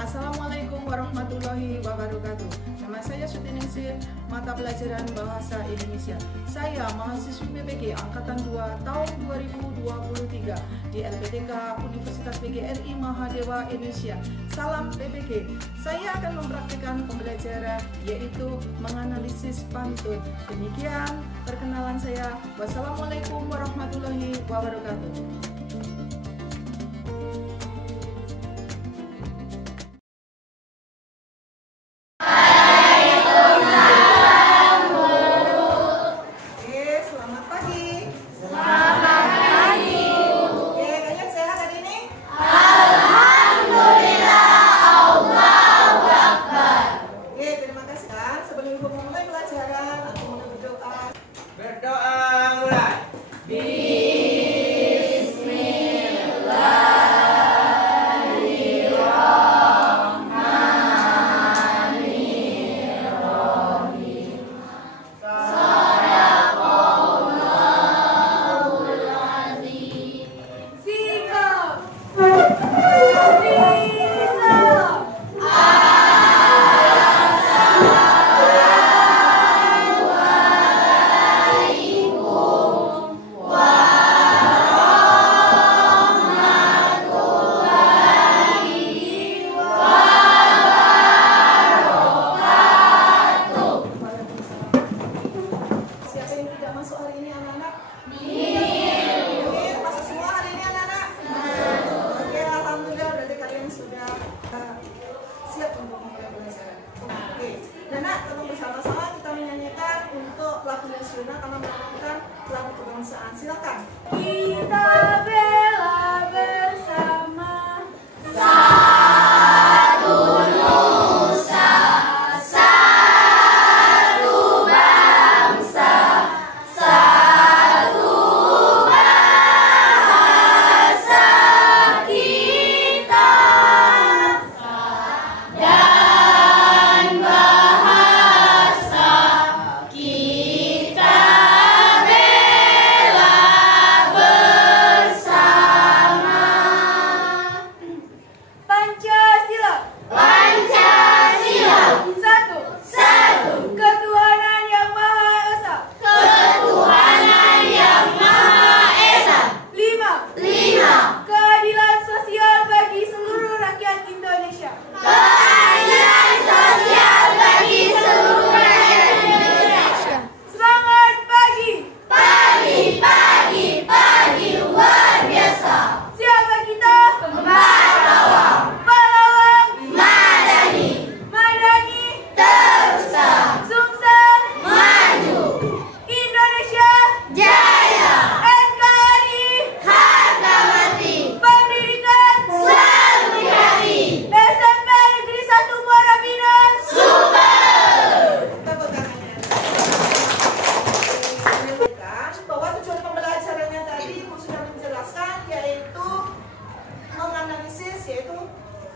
Assalamualaikum warahmatullahi wabarakatuh. Nama saya Sutiningsih, mata pelajaran Bahasa Indonesia. Saya mahasiswi PPG Angkatan 2 tahun 2023 di LPTK Universitas PGRI Mahadewa Indonesia. Salam PPG. Saya akan mempraktikkan pembelajaran yaitu menganalisis pantun. Demikian perkenalan saya. Wassalamualaikum warahmatullahi wabarakatuh. Berdoa mulai. Masuk hari ini anak-anak? Oke, masuk semua hari ini anak-anak? Oke, alhamdulillah berarti kalian sudah siap untuk memulai pelajaran. Oke, dan nak, tolong bersama-sama kita menyanyikan untuk lagu nasional karena merupakan lagu kebangsaan. Silakan. Kita bela bersama.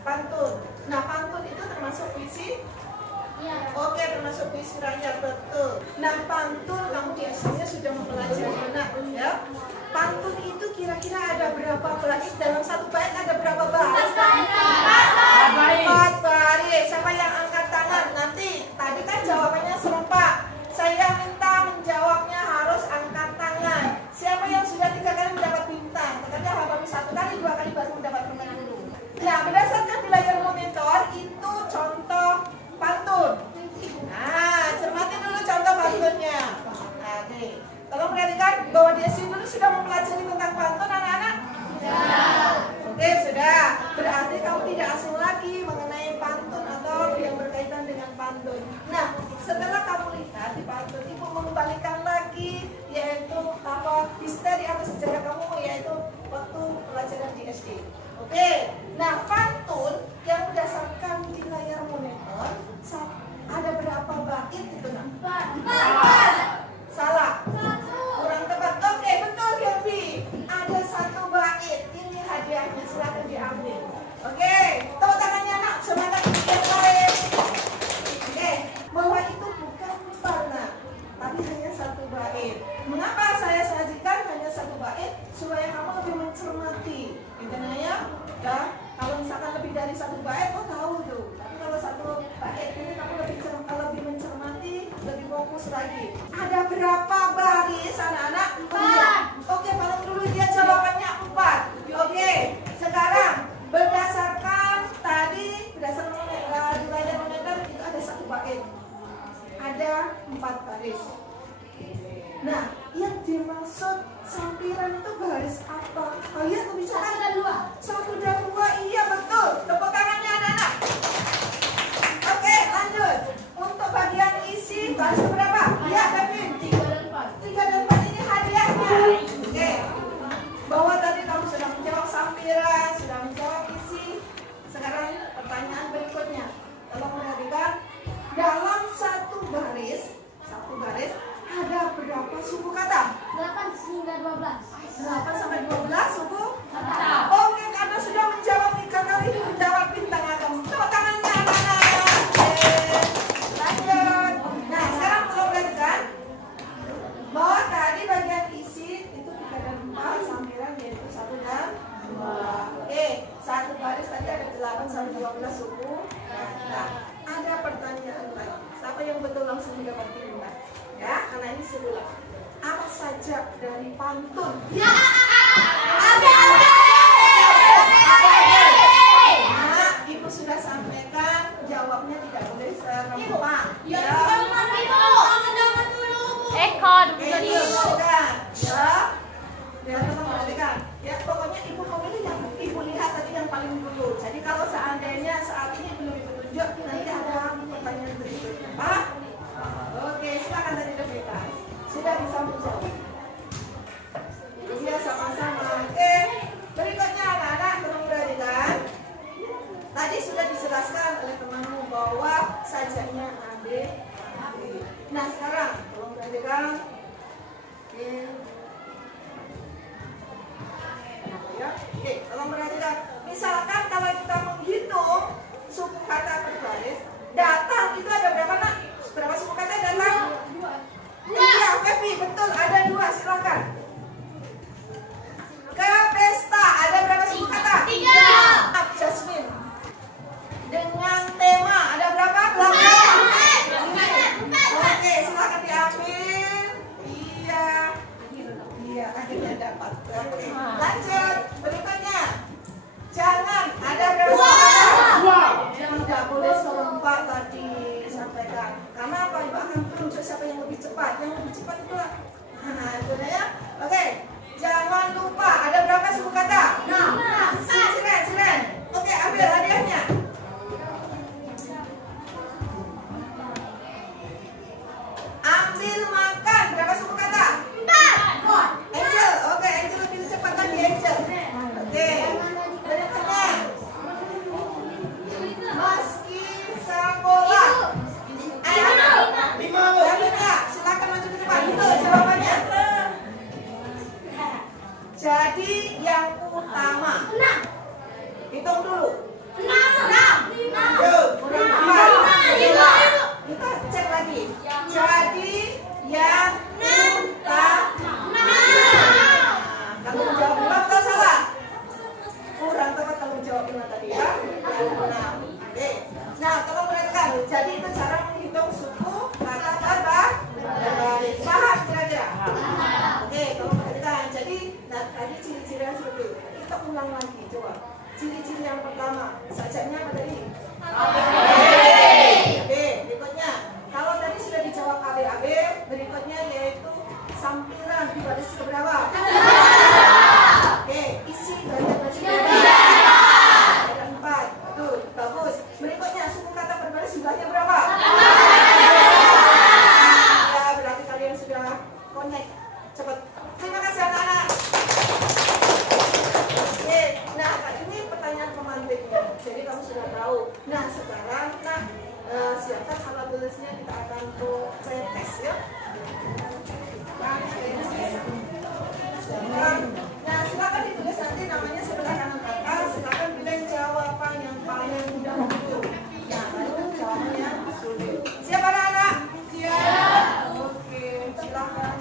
Pantun. Nah, pantun itu termasuk puisi? Ya. Oke, termasuk puisi rakyat, betul. Nah, pantun kamu di SD sudah mempelajari, nak, ya. Pantun itu kira-kira ada berapa bait? Dalam satu bait ada berapa baris? 4 baris. Siapa yang angkat tangan? Nanti tadi kan jawabannya serempak. Saya minta menjawabnya harus angkat tangan. Siapa yang sudah 3 kali mendapat bintang? Katanya habis 1 kali, 2 kali baru mendapat permen dulu. Nah, berdasarkan di layar monitor itu contoh pantun. Nah, cermati dulu contoh pantunnya. Nah, nih, tolong perhatikan bahwa di sini dulu sudah mempelajari tentang pantun anak-anak. Ya. baris berapa? Iya, Kevin. 3 dan 4 ini hadiahnya. Oke. Bahwa tadi kamu sudah menjawab sampiran, sudah menjawab isi. Sekarang pertanyaan berikutnya. Tolong perhatikan. Dalam satu baris ada berapa suku kata? 8 hingga 12. 8 sampai 12 suku kata. Oke, karena sudah menjawab 3 kali, menjawab bintang akan tepuk tangannya anak-anak. Oke, lanjut. Nah, sekarang tolong perhatikan bahwa tadi bagian isi itu 3 dan 4, sampiran yaitu 1 dan 2. Oke, satu baris tadi ada 8 sampai 12 suku kata. Ada pertanyaan lagi. Siapa yang betul langsung mendapat bintang? Ya, karena ini sebelah. Apa saja dari pantun? Ya. Nah, Ibu sudah sampaikan jawabnya tidak boleh serempak. Ya. Eko Oke, sudah. Ya. Ya, tolong perhatikan. Ya, pokoknya Ibu memilih yang Ibu lihat tadi yang paling dulu. Jadi kalau seandainya saat ini belum Ibu tunjuk, nanti ada pertanyaan berikutnya. Pak? Oke, silakan tadi Devita. Sudah bisa menjawab. Iya, sama-sama. Oke, berikutnya anak-anak tolong perhatikan. Tadi sudah dijelaskan oleh temanmu bahwa sajaknya AB. Nah, sekarang tolong perhatikan. Oke. Ya. Oke, tolong perhatikan. Misalkan kalau kita menghitung suku kata per baris, datang itu ada berapa nak? Berapa suku kata datang? 2. Iya, Pepi, betul ada 2. Silakan. Ke pesta ada berapa suku kata? 3. Jasmine. Dengan tema ada berapa? 8. Oke, silakan diambil. Iya. Iya, akhirnya dapat. Oke. Lanjut. Berikutnya. Jangan ada berapa suku kata? Tidak boleh serempak tadi sampaikan. Karena apa? Ibu akan tunjuk siapa yang lebih cepat. Yang lebih cepat itu lah. Nah, itu ya. Oke. Jangan lupa ada berapa suku kata? 6. Siren. Oke, ambil hadiahnya. Ambil makan berapa suku kata? 4. Angel. Oke, Angel lebih cepat lagi Angel. Oke. Berikutnya. Meski sekolah. Ayo. 5. Berikutnya, silakan maju ke depan. Itu jawabannya. Jadi yang utama. 6. Hitung dulu. 6. Yuk, kurang 4. Kita cek lagi. Jadi yang utama. Kalau jawab 5 atau salah? Kurang tepat kalau jawab 5 tadi ya. Yang 6. Oke. Nah, tolong perhatikan. Jadi itu cara menghitung suku kata apa? Paham kira-kira? Oke, tolong perhatikan. Jadi, nah, tadi ciri-ciri yang seperti itu. Kita ulang lagi, coba. Ciri-ciri yang pertama, sajaknya apa tadi? AB. Berikutnya, kalau tadi sudah dijawab AB, berikutnya yaitu sampiran di baris keberapa? Oke, isi bagian baris ada 4. Betul, bagus. Berikutnya, suku kata per baris jumlahnya berapa? Ya, berarti kalian sudah connect. Cepat. Terima kasih anak-anak. Oke, nah ini pertanyaan pemantiknya. Jadi kamu sudah tahu. Nah, sekarang siapkan alat tulisnya, kita akan tes ya. Nah, silakan ditulis nanti namanya sebelah kanan atas. Silakan pilih jawaban yang paling mudah dulu. Nah, lalu jawaban yang sulit. Siap anak-anak? Siap. Oke, silakan.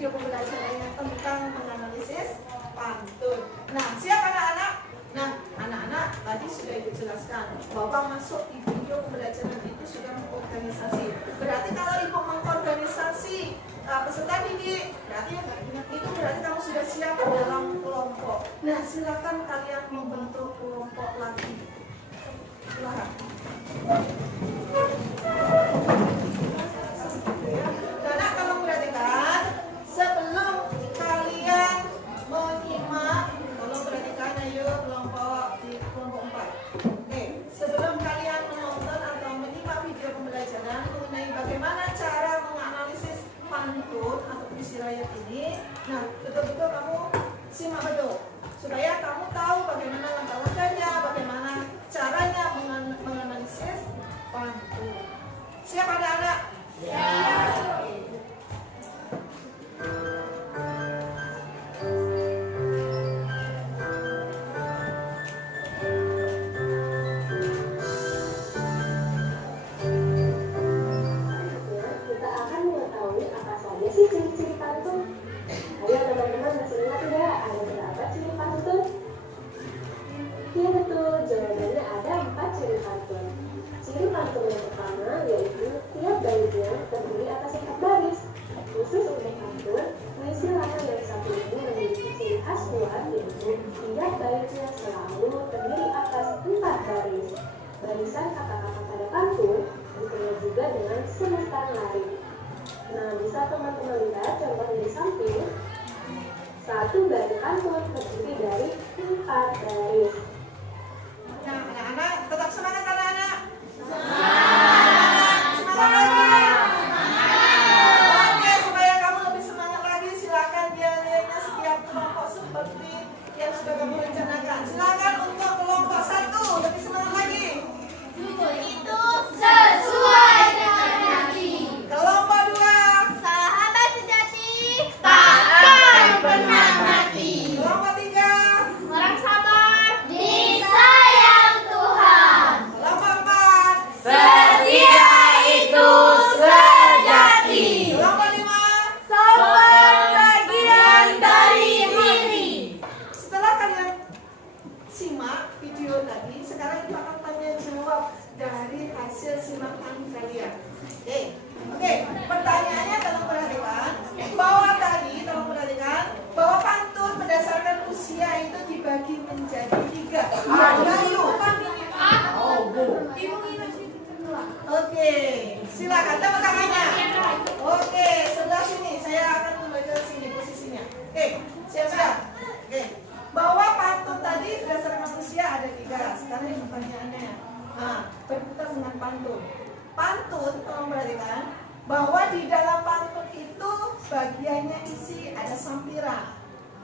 video pembelajarannya tentang menganalisis pantun. Nah, siap anak-anak? Nah, anak-anak tadi sudah Ibu jelaskan bahwa masuk di video pembelajaran itu sudah mengorganisasi. Berarti kalau Ibu mengorganisasi peserta didik, berarti itu berarti kamu sudah siap dalam kelompok. Nah, silakan kalian membentuk kelompok lagi. Silakan. Karena kalau perhatikan sebelum kalian menyimak, tolong perhatikan ayo kelompok 4. Oke, sebelum kalian menonton atau menyimak video pembelajaran mengenai bagaimana cara menganalisis pantun atau puisi rakyat ini, nah betul-betul kamu simak betul supaya kamu tahu bagaimana langkah-langkahnya, bagaimana caranya menganalisis pantun. Siap anak-anak? Siap. Ciri-ciri pantun. Ayo teman-teman masih ingat tidak ada berapa ciri pantun? Iya betul, jawabannya ada 4 ciri pantun. Ciri pantun yang pertama yaitu tiap baitnya terdiri atas 4 baris. Khusus untuk pantun, puisi latar yang satu ini memiliki ciri khas luar yaitu tiap baitnya selalu terdiri atas 4 baris. Barisan kata-kata pada pantun dikenal juga dengan sebutan lari. Nah, bisa teman-teman lihat contohnya di samping. Satu bait pantun terdiri dari 4 baris. Nah, anak-anak tetap semangat anak-anak. Semangat lagi. Oke, supaya kamu lebih semangat lagi, silakan dialirnya setiap kelompok seperti yang sudah kamu rencanakan. Silakan untuk kelompok 1 lebih semangat lagi. Itu sesuai dengan hati. Kelompok 2. Sahabat sejati takkan pernah mati. Kelompok 3. Orang sabar disayang Tuhan. Kelompok 4. Setia itu sejati. Kelompok 5. Sabar bagian dari diri. Setelah kalian simak video tadi, sekarang kita akan tanya jawab dari hasil simakan kalian. Oke, pertanyaannya tolong perhatikan bahwa pantun berdasarkan usia itu dibagi menjadi 3. Ada yuk. Oke, silakan tepuk tangannya. Oke, sebelah sini saya akan kembali ke sini posisinya. Oke, siap-siap. Oke, bahwa pantun tadi berdasarkan usia ada 3. Sekarang ini pertanyaannya. Nah, berputar dengan pantun. Pantun, tolong perhatikan bahwa di dalam pantun itu bagiannya isi ada sampiran.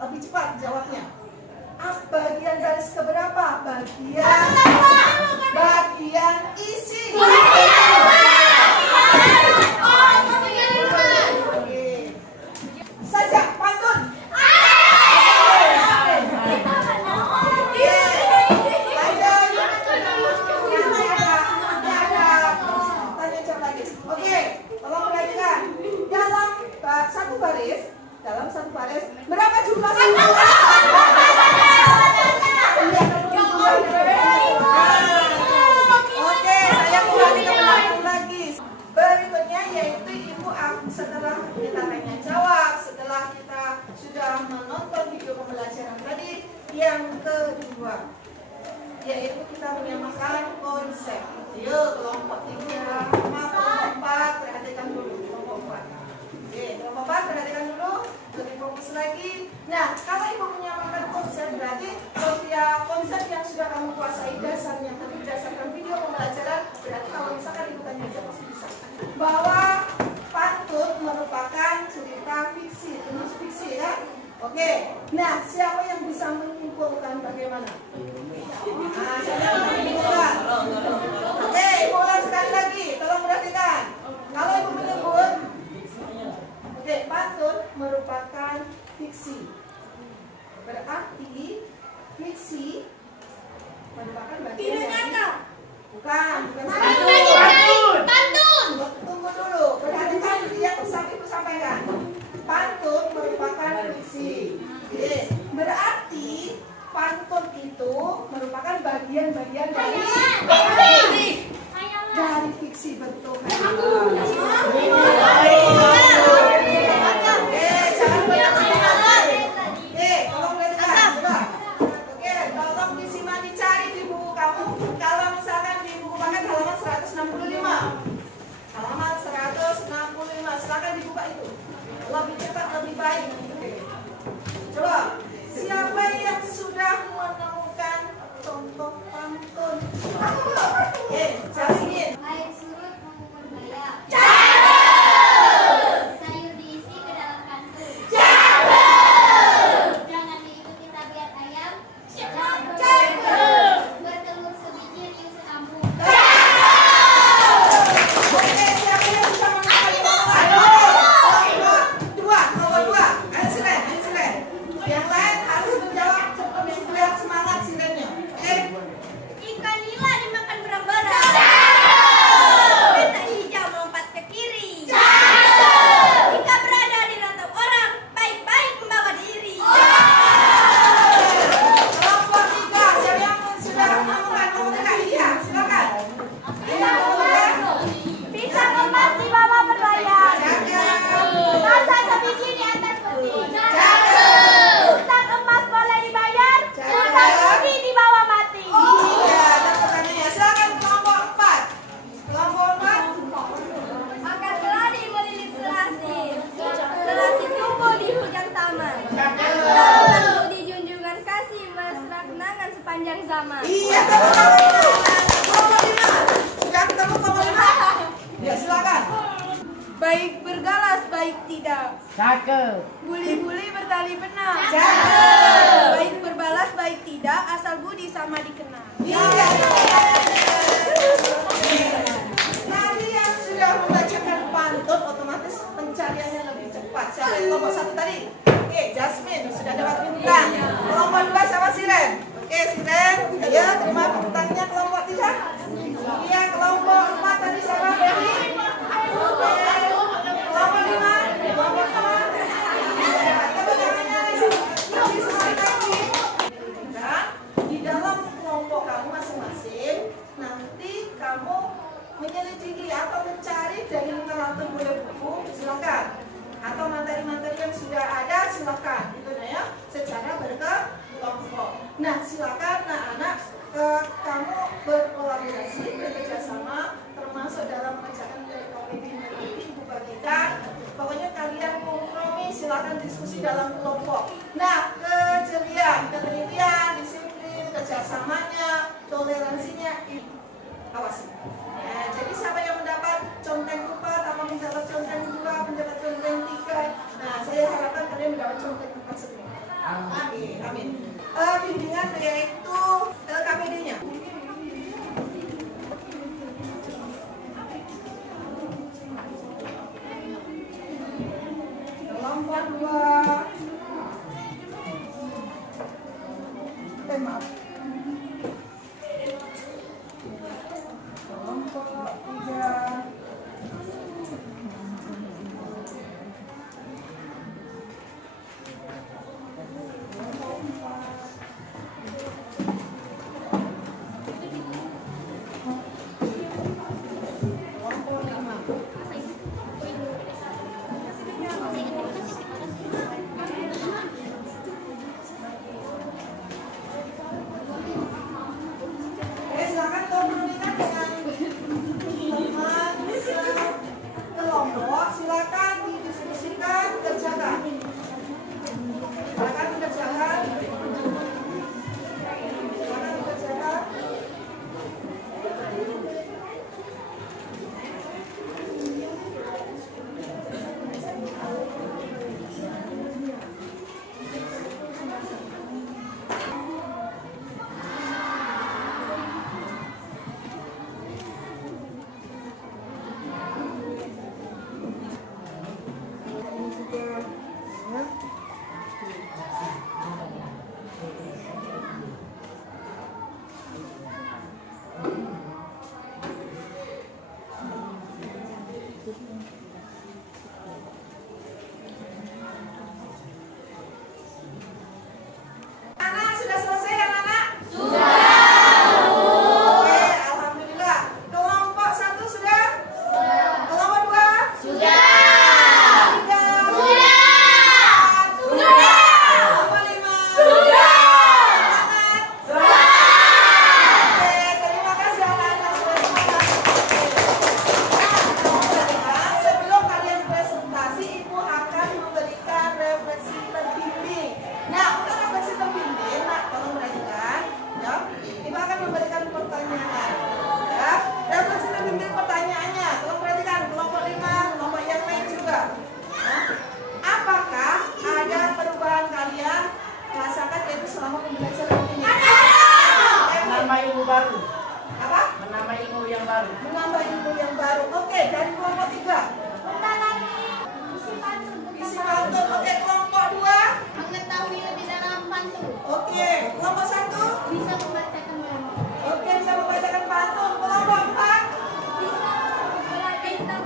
Lebih cepat jawabnya. Bagian garis keberapa? Bagian isi. Oke. Saja pantun. Dalam satu baris berapa jumlah suku? Oke, saya ulangi lagi. Berikutnya yaitu Ibu setelah kita tanya jawab, setelah kita sudah menonton video pembelajaran tadi, yang kedua yaitu kita menyamakan konsep. Yuk, kelompok 3, kelompok 4, perhatikan dulu kelompok 4. Oke, kelompok 4 perhatikan dulu, lebih fokus lagi. Nah, kalau Ibu menyamakan konsep berarti konsep yang sudah kamu kuasai dasarnya, tapi berdasarkan video pembelajaran berarti kalau misalkan Ibu tanya aja pasti bisa. Bahwa pantun merupakan cerita fiksi, termasuk fiksi ya. Oke, nah siapa yang bisa menyimpulkan bagaimana? Nah, siapa yang bisa menyimpulkan? Oke, Ibu ulang sekali lagi, tolong perhatikan. Kalau Ibu menyebut oke, pantun merupakan fiksi. Berarti fiksi merupakan bagian dari bukan Pantun. Tunggu dulu. Perhatikan yang Ibu sampaikan. Pantun Cakep. Buli-buli bertali benang. Baik berbalas baik tidak, asal budi sama dikenal. Iya. Tadi yang sudah membacakan pantun otomatis pencariannya lebih cepat. Siapa yang kelompok 1 tadi? Oke, Jasmine sudah dapat bintang. Kelompok 2 sama Siren. Oke, Siren, ayo terima bintangnya kelompok 3. Iya, kelompok 4 tadi siapa? Baby. Oke. Kelompok 5. Kelompok 5. Di dalam kelompok kamu masing-masing, nanti kamu menyelidiki atau mencari dari literatur boleh buku, silakan. Atau materi-materi yang sudah ada, silakan. Gitu ya, secara berkelompok. Nah, silakan anak-anak kamu berkolaborasi, bekerjasama, termasuk dalam mengerjakan komedi ibu bagikan. Pokoknya kalian kompromi, silakan diskusi dalam kelompok. Nah, kejelian, ketelitian, disiplin, kerjasamanya, toleransinya, ini awasi. Ya, jadi siapa yang mendapat conteng 4, apa mendapat conteng 2, mendapat conteng 3. Nah, saya harapkan kalian mendapat conteng 4 semua. Amin. Amin. Bimbingan yaitu LKPD-nya. Kelompok 2. Maaf. Kelompok 3. Menambah ilmu yang baru. Oke, dari kelompok 3. Isi pantun. Oke, kelompok 2. Mengetahui lebih dalam pantun. Oke, kelompok 1. Bisa membacakan pantun. Oke, bisa membacakan pantun. Kelompok 4.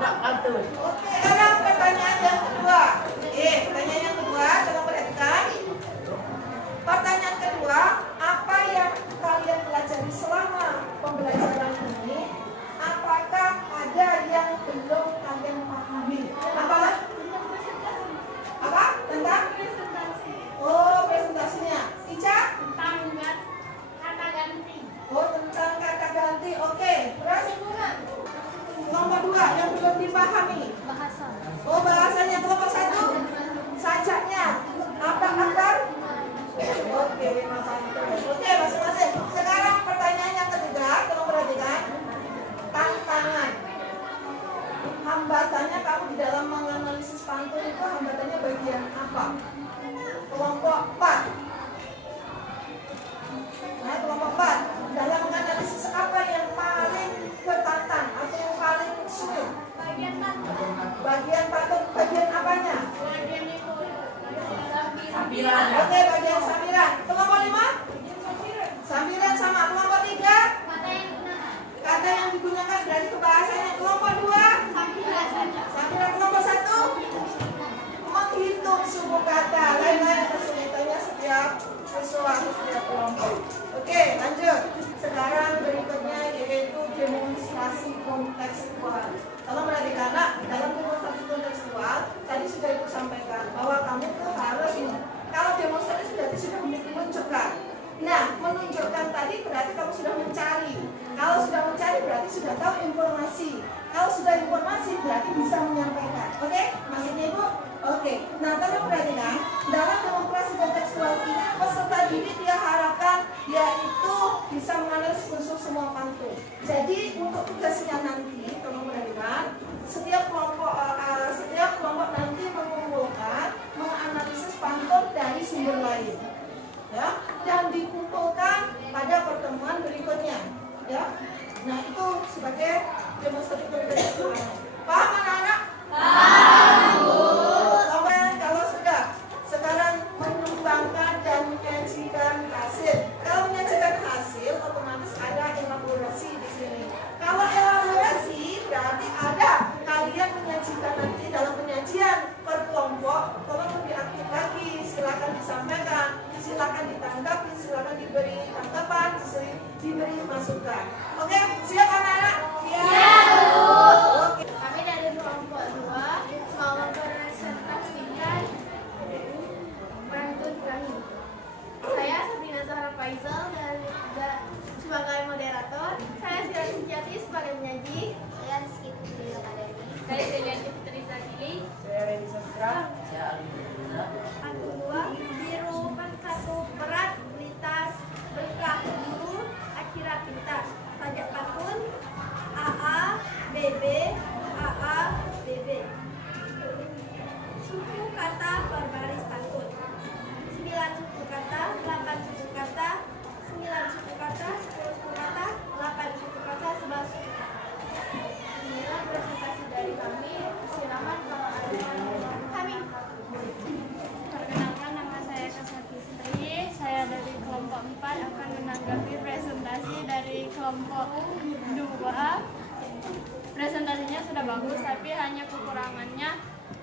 Pantun. Oke, sekarang pertanyaan yang kedua. Pertanyaan yang kedua, coba perhatikan. Pertanyaan kedua, apa yang kalian pelajari selama pembelajaran ini? Apakah ada yang belum kalian pahami? Apa? Tentang? Oh, presentasinya. Ica? Tentang kata ganti. Oh, tentang kata ganti. Oke, terus? Kelompok 2 yang belum dipahami. Bahasa. hambatannya kamu di dalam menganalisis pantun itu hambatannya bagian apa? Kelompok 4. Nah, kelompok 4 dalam menganalisis apa yang paling tertantang atau yang paling sulit? Bagian pantun. Bagian pantun, bagian apanya? Bagian itu. Sambiran. Oke, bagian sambiran. Kelompok 5? Sambiran sama. Kelompok 3? Kata yang digunakan berarti kebahasanya. Kelompok 2? Sambiran. Kelompok 1? Menghitung suku kata. Lain-lain kesulitannya setiap sesuatu setiap kelompok. Oke, lanjut. Sekarang berikutnya yaitu demonstrasi kontekstual. Kalau perhatikan, dalam demonstrasi kontekstual tadi sudah Ibu sampaikan bahwa kamu tuh harus, kalau demonstrasi berarti sudah menunjukkan. Nah, menunjukkan tadi berarti kamu sudah mencari. Kalau sudah mencari berarti sudah tahu informasi. Kalau sudah informasi berarti bisa menyampaikan. Oke? Maksudnya Ibu? Oke. Nah, tolong perhatikan, dalam demonstrasi kontekstual ini peserta didik dia harapkan yaitu bisa menganalisis unsur semua pantun. Jadi untuk tugasnya nanti, tolong perhatikan, setiap kelompok nanti mengumpulkan, menganalisis pantun dari sumber lain, ya, dan dikumpulkan pada pertemuan berikutnya, ya. Nah itu sebagai demonstrasi kontekstual. Paham anak-anak? Paham, Bu. Oke, kalau sudah, sekarang menyumbangkan dan menyajikan hasil. Kalau menyajikan hasil, otomatis ada elaborasi di sini. Kalau elaborasi berarti ada kalian menyajikan nanti dalam penyajian per kelompok, tolong lebih aktif lagi. Silakan disampaikan, silakan ditanggapi, silakan diberi tanggapan, diberi masukan. Oke, siap anak-anak? Siap, Bu. Oke. Kami dari kelompok 2 mau mempresentasikan pantun kami. Saya Sabrina Zahra Faizal sebagai moderator. Saya Sira Sujati sebagai penyaji. Saya Rizky Putri Akademi. Saya Delian Putri Sakili. Saya Reni Sastra. Saya Ali. Pantun 2 biru satu berat lintas berkah biru akhirat pintas. Pajak pantun AA BB AA BB. Suku kata berbaris pantun. 9 suku kata, 8 suku kata, 9 suku kata, 10 suku kata, 8 suku kata, 11 suku kata. Inilah presentasi dari kami. Silakan kalau ada yang mau kami. Perkenalkan, nama saya Kasati Sri. Saya dari kelompok 4 akan menanggapi presentasi dari kelompok 2. Presentasinya sudah bagus, tapi hanya kekurangannya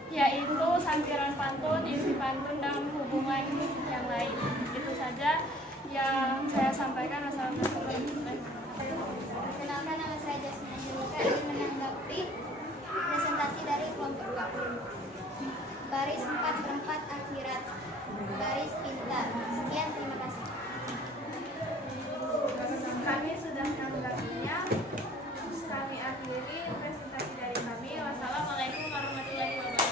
yaitu sampiran pantun, isi pantun, dan hubungan yang lain. Itu saja yang saya sampaikan. Wassalamualaikum warahmatullahi wabarakatuh. Perkenalkan, nama saya Jasmine Angelika, ingin menanggapi presentasi dari kelompok 2. Baris 4/4 akhirat, baris pintar. Sekian, terima kasih. Kami sudah menanggapinya. Kami akhiri presentasi dari kami. Wassalamualaikum warahmatullahi wabarakatuh.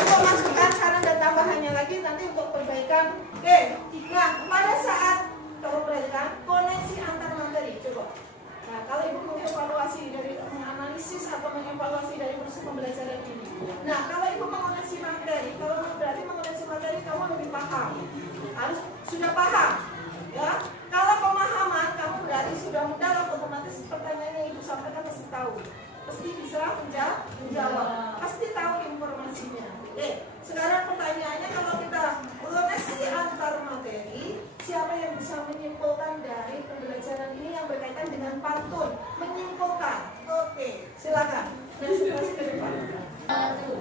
Untuk masukan, saran dan tambahannya lagi nanti untuk perbaikan. Oke, nah pada saat kalau perhatikan koneksi antar materi, coba. Nah, kalau Ibu mengevaluasi dari menganalisis atau mengevaluasi dari proses pembelajaran ini. Nah, kalau Ibu mengoneksi materi, kalau berarti mengoneksi materi kamu lebih paham. Harus sudah paham. Ya. Kalau pemahaman kamu berarti sudah mendalam, otomatis pertanyaan yang Ibu sampaikan pasti tahu. Pasti bisa menjawab. Pasti tahu informasinya. Oke, sekarang pertanyaannya kalau kita koneksi antar materi, siapa yang bisa menyimpulkan dari pembelajaran ini yang berkaitan dengan pantun? Menyimpulkan. Oke, silakan. Presentasi ke depan.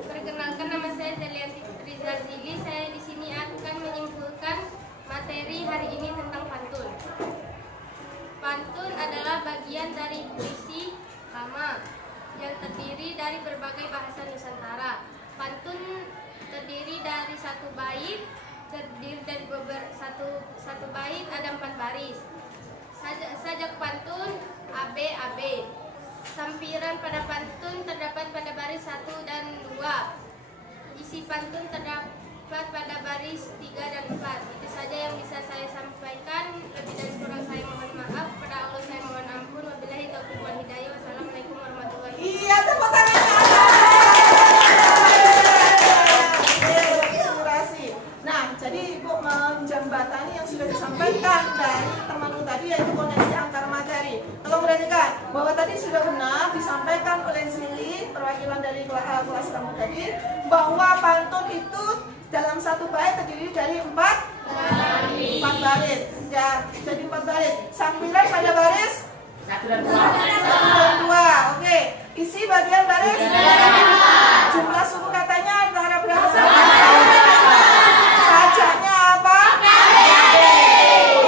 Perkenalkan, nama saya Delian Putri Zakili. Saya di sini akan menyimpulkan materi hari ini tentang pantun. Pantun adalah bagian dari puisi lama yang terdiri dari berbagai bahasa Nusantara. Pantun terdiri dari satu bait, satu bait ada 4 baris. Sajak pantun AB. Sampiran pada pantun terdapat pada baris 1 dan 2. Isi pantun terdapat pada baris 3 dan 4. Itu saja yang bisa saya sampaikan. Lebih dan kurang saya mohon maaf. Pada Allah bahwa tadi sudah benar disampaikan oleh Zili, perwakilan dari kelas kamu tadi, bahwa pantun itu dalam satu bait terdiri dari 4 baris. Ya, jadi 4 baris. Sampiran pada baris 1 dan 2. 1 dan 2. Oke. Isi bagian baris. Jumlah suku katanya antara berapa? Sajaknya apa?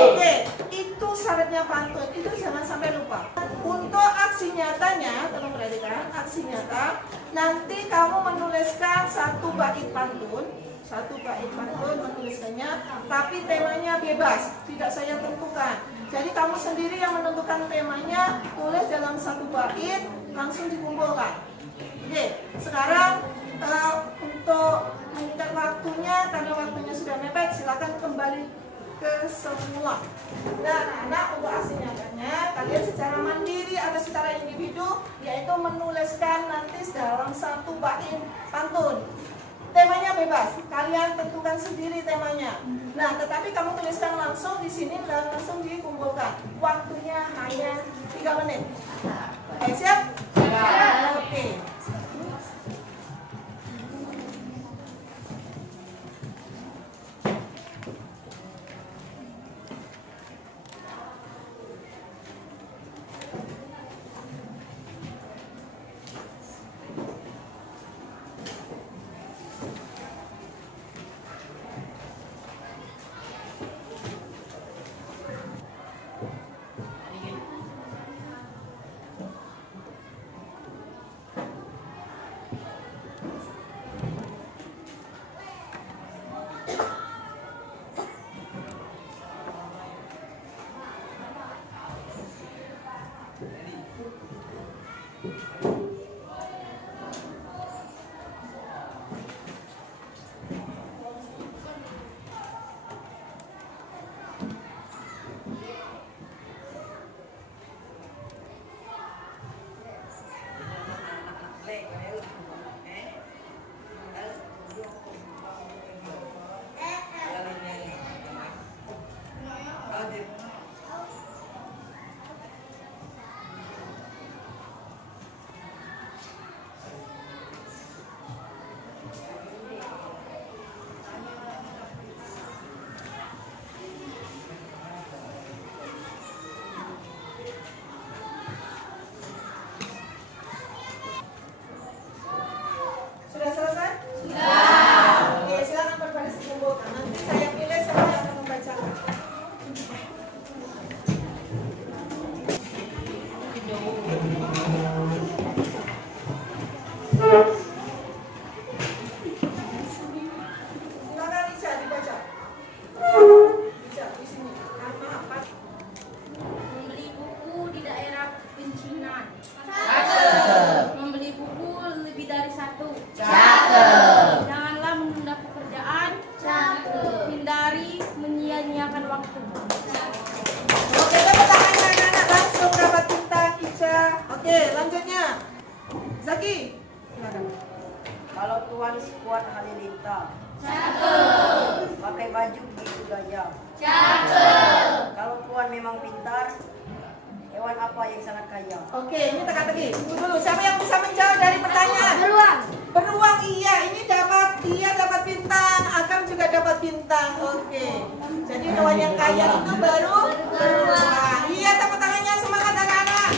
Oke. Itu syaratnya pantun. Itu jangan sampai lupa. Untuk aksi nyatanya, tolong perhatikan, aksi nyata. Nanti kamu menuliskan 1 bait pantun. 1 bait pantun menuliskannya, tapi temanya bebas, tidak saya tentukan. Jadi kamu sendiri yang menentukan temanya, tulis dalam 1 bait, langsung dikumpulkan. Oke, sekarang untuk mengikat waktunya, karena waktunya sudah mepet, silakan kembali ke semula. Dan anak untuk aksi nyatanya, kalian secara mandiri atau secara individu, yaitu menuliskan nanti dalam 1 bait pantun. Temanya bebas, kalian tentukan sendiri temanya. Nah, tetapi kamu tuliskan langsung di sini dan langsung dikumpulkan. Waktunya hanya 3 menit. Oke, siap? Siap. Oke. Sudah selesai? Sudah. Oke, silakan berbaris dikumpulkan. Nanti saya pilih siapa yang akan membacakan. Silakan Ica dibaca. Ica di sini. Karena apa? Membeli buku di daerah pencinan. Membeli buku lebih dari 1. Janganlah menunda pekerjaan. Hindari menyia-nyiakan waktu. Oke, tepuk tangannya anak-anak, langsung dapat bintang Ica. Oke, lanjutnya. Zaki. Silakan. Kalau Tuhan sekuat halilintar, pakai baju begitu gajah. Kalau Tuhan memang pintar, hewan apa yang sangat kaya? Oke, ini teka-teki. Tunggu dulu, siapa yang bisa menjawab dari pertanyaan? Beruang, iya. Ini dia dapat bintang, Akam juga dapat bintang. Oke. Jadi hewan yang kaya itu baru beruang. Iya, tepuk tangannya, semangat anak-anak.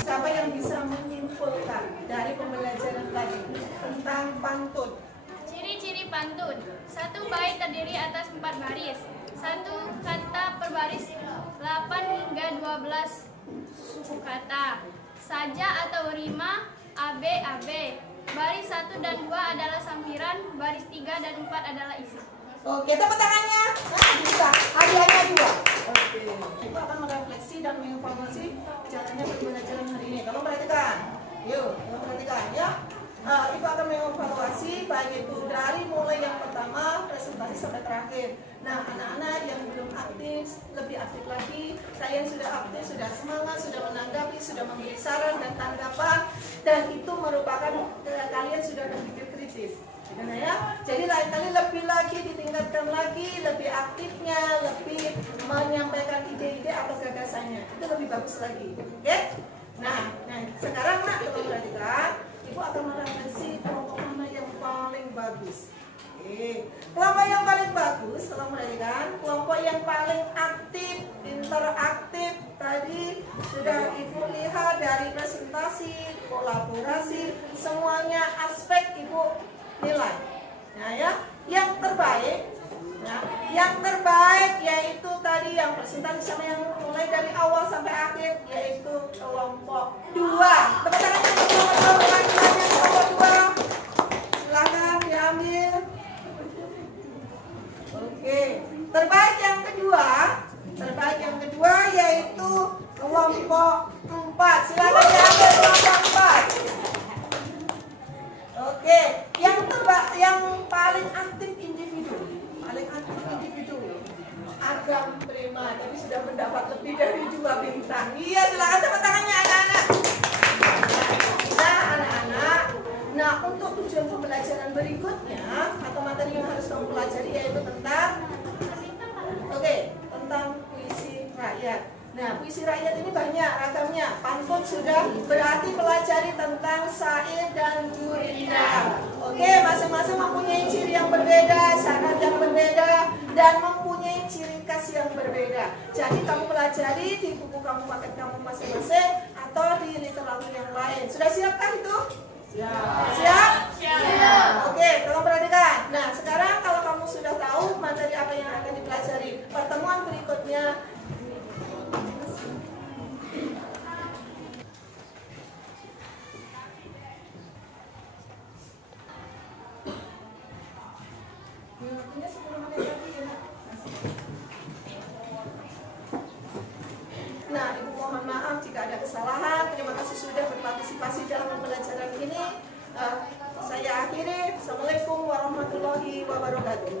Siapa yang bisa menyimpulkan dari pembelajaran tadi tentang pantun? Ciri-ciri pantun. 1 bait terdiri atas 4 baris. 1 kata per baris 8 hingga 12 suku kata. Saja atau rima AB. Baris 1 dan 2 adalah sampiran, baris 3 dan 4 adalah isi. Oke, tepuk tangannya. Nah, bisa. Hadiahnya 2. Oke. Itu akan merefleksi dan mengevaluasi jalannya pembelajaran hari ini. Tolong perhatikan. Yuk, tolong perhatikan ya. Itu akan mengevaluasi baik itu dari mulai yang pertama presentasi sampai terakhir. Nah, anak-anak yang belum aktif, lebih aktif lagi. Saya yang sudah aktif, sudah semangat, sudah menanggapi, sudah memberi saran dan tanggapan, dan itu merupakan kalian sudah berpikir kritis. Nah, ya, jadi lain kali lebih lagi ditingkatkan lagi, lebih aktifnya, lebih menyampaikan ide-ide atau gagasannya. Itu lebih bagus lagi. Oke? Nah, sekarang nak tolong perhatikan. Ibu akan mereferensi kelompok mana yang paling bagus. Kelompok yang paling bagus, tolong perhatikan. Kelompok yang paling aktif, interaktif. Tadi sudah Ibu lihat dari presentasi, kolaborasi, semuanya aspek Ibu nilai. Nah ya, yang terbaik. Nah, yang terbaik yaitu tadi yang presentasi sama yang mulai dari awal sampai akhir, yaitu kelompok 2. Tepuk tangan untuk kelompok laki-laki kelompok 2. Silakan diambil. Oke, terbaik yang kedua yaitu kelompok 4. Silakan diambil kelompok 4. Oke, yang paling aktif individu. Agam Prima, tapi sudah mendapat lebih dari 2 bintang. Iya, silakan tepuk tangannya anak-anak. Nah, anak-anak. Nah, untuk tujuan pembelajaran berikutnya atau materi yang harus kamu pelajari yaitu tentang tentang puisi rakyat. Nah, puisi rakyat ini banyak ragamnya. Pantun sudah, berarti pelajari tentang syair dan gurindam. Oke, masing-masing mempunyai ciri yang berbeda, syarat yang berbeda, dan mempunyai ciri khas yang berbeda. Jadi kamu pelajari di buku kamu paket kamu masing-masing atau di literatur yang lain. Sudah siapkah itu? Siap? Oke, tolong perhatikan. Nah, sekarang kalau kamu sudah tahu materi apa yang akan dipelajari, pertemuan berikutnya waktunya 10 menit lagi ya. Nah, Ibu mohon maaf jika ada kesalahan. Terima kasih sudah berpartisipasi dalam pembelajaran ini. Saya akhiri. Assalamualaikum warahmatullahi wabarakatuh.